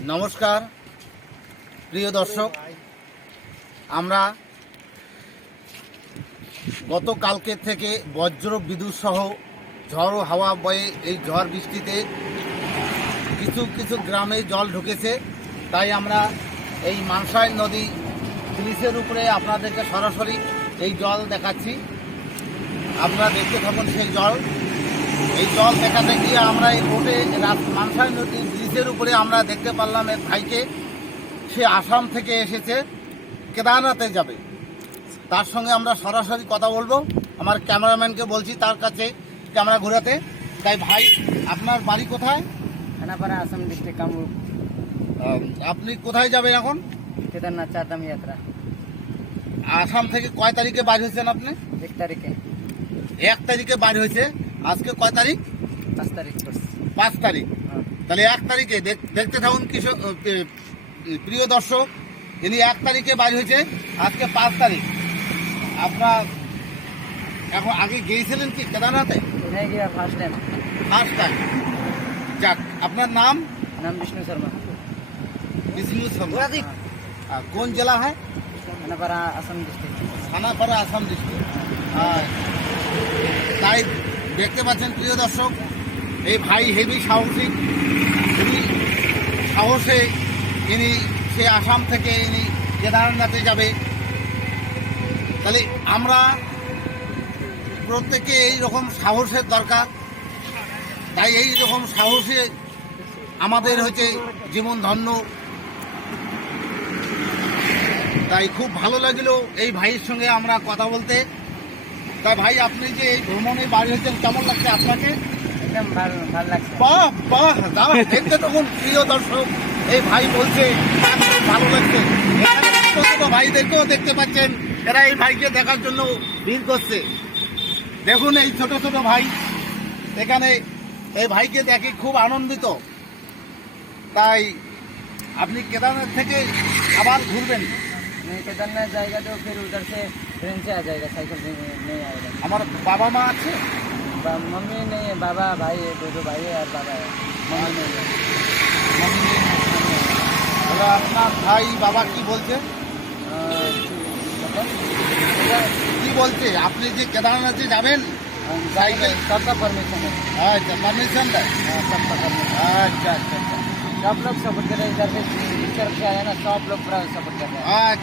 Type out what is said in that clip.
নমস্কার প্রিয় দর্শক, আমরা গতকালকে থেকে বজ্র বিদ্যুৎ সহ ঝড় ও হাওয়া বয়ে এই ঝড় বৃষ্টিতে কিছু কিছু গ্রামে জল ঢুকেছে। তাই আমরা এই মানসাই নদী ব্রিজের উপরে আপনাদেরকে সরাসরি এই জল দেখাচ্ছি। আপনারা দেখতে থাকুন সেই জল। এই জল দেখাতে গিয়ে আমরা এই বোটে মানসাই নদী ব্রিজের উপরে আমরা দেখতে পারলাম এক ভাইকে, সে আসাম থেকে এসেছে, কেদারনাথে যাবে। তার সঙ্গে আমরা সরাসরি কথা বলবো। আমার ক্যামেরাম্যানকে বলছি তার কাছে ক্যামেরা ঘোরাতে। তাই ভাই, আপনার বাড়ি কোথায়? খানাপাড়া, আসাম ডিস্ট্রিক্ট, কামরূপ। আপনি কোথায় যাবেন এখন? কেদারনাথ চারধাম যাত্রা। আসাম থেকে কয় তারিখে বাড়ি হয়েছেন আপনি? 1 তারিখে। 1 তারিখে বাড়ি হয়েছে। আজকে কয় তারিখ? 5 তারিখ। 5 তারিখ। তাহলে 1 তারিখে দেখতে থাকুন প্রিয় দর্শক, ইনি 1 তারিখে বাড়ি হয়েছে, আজকে 5 তারিখ। আপনার এখন আগে গিয়েছিলেন কি কেদারনাথে? এখানে গিয়ে ফার্স্ট টাইম। যাক, আপনার নাম? नाम विष्णु शर्मा। বিষ্ণু শর্মা। কোন জেলা হয়? खानापाड़ा, आसाम डिस्ट्रिक्ट। খানাপাড়া, আসাম ডিস্ট্রিক্ট। তাই দেখতে পাচ্ছেন প্রিয় দর্শক, এই ভাই হেভি সাহসী, হেভি সাহসে ইনি সে আসাম থেকে ইনি কেদারনাথে যাবে। তাহলে আমরা প্রত্যেকে এই রকম সাহসের দরকার। তাই এই রকম সাহসে আমাদের হচ্ছে জীবন ধন্য। তাই খুব ভালো লাগলো এই ভাইয়ের সঙ্গে আমরা কথা বলতে। তাই ভাই, আপনি যে এই ভ্রমণে বাড়ি হয়েছেন, কেমন লাগছে আপনাকে? एकदम ভালো লাগছে। বাহ বাহ, দাঁড়া, দেখতে তখন প্রিয় দর্শক, এই ভাই বলছে খুব ভালো লাগছে। এখানে ছোট ছোট ভাইদেরকেও দেখতে পাচ্ছেন, এরা এই ভাইকে দেখার জন্য ভিড় করছে। দেখুন এই ছোট ছোট ভাই এখানে এই ভাইকে দেখে খুব আনন্দিত। তাই আপনি কেদারনাথ থেকে আবার ঘুরবেন? नहीं, केदारनाथ जाएगा तो फिर उधर से ट्रेन से आ जाएगा, साइकिल से नहीं आएगा। আমার বাবা মা আছে? मम्मी नहीं है, बाबा भाई है, दो भाई है और बाबा है, मम्मी नहीं है। তাহলে আপনার ভাই বাবা কি বলছে? मतलब কি বলছে আপনি যে কেদারনাথে যাবেন? साइकिल सबका परमिशन है। আচ্ছা, পারমিশন দেয়। सबका परमिशन। আচ্ছা আচ্ছা আচ্ছা सब लोग सपोर्ट कर रहे हैं, इधर से इस तरफ से आया ना, सब लोग पूरा सपोर्ट कर रहे हैं। আচ্ছা।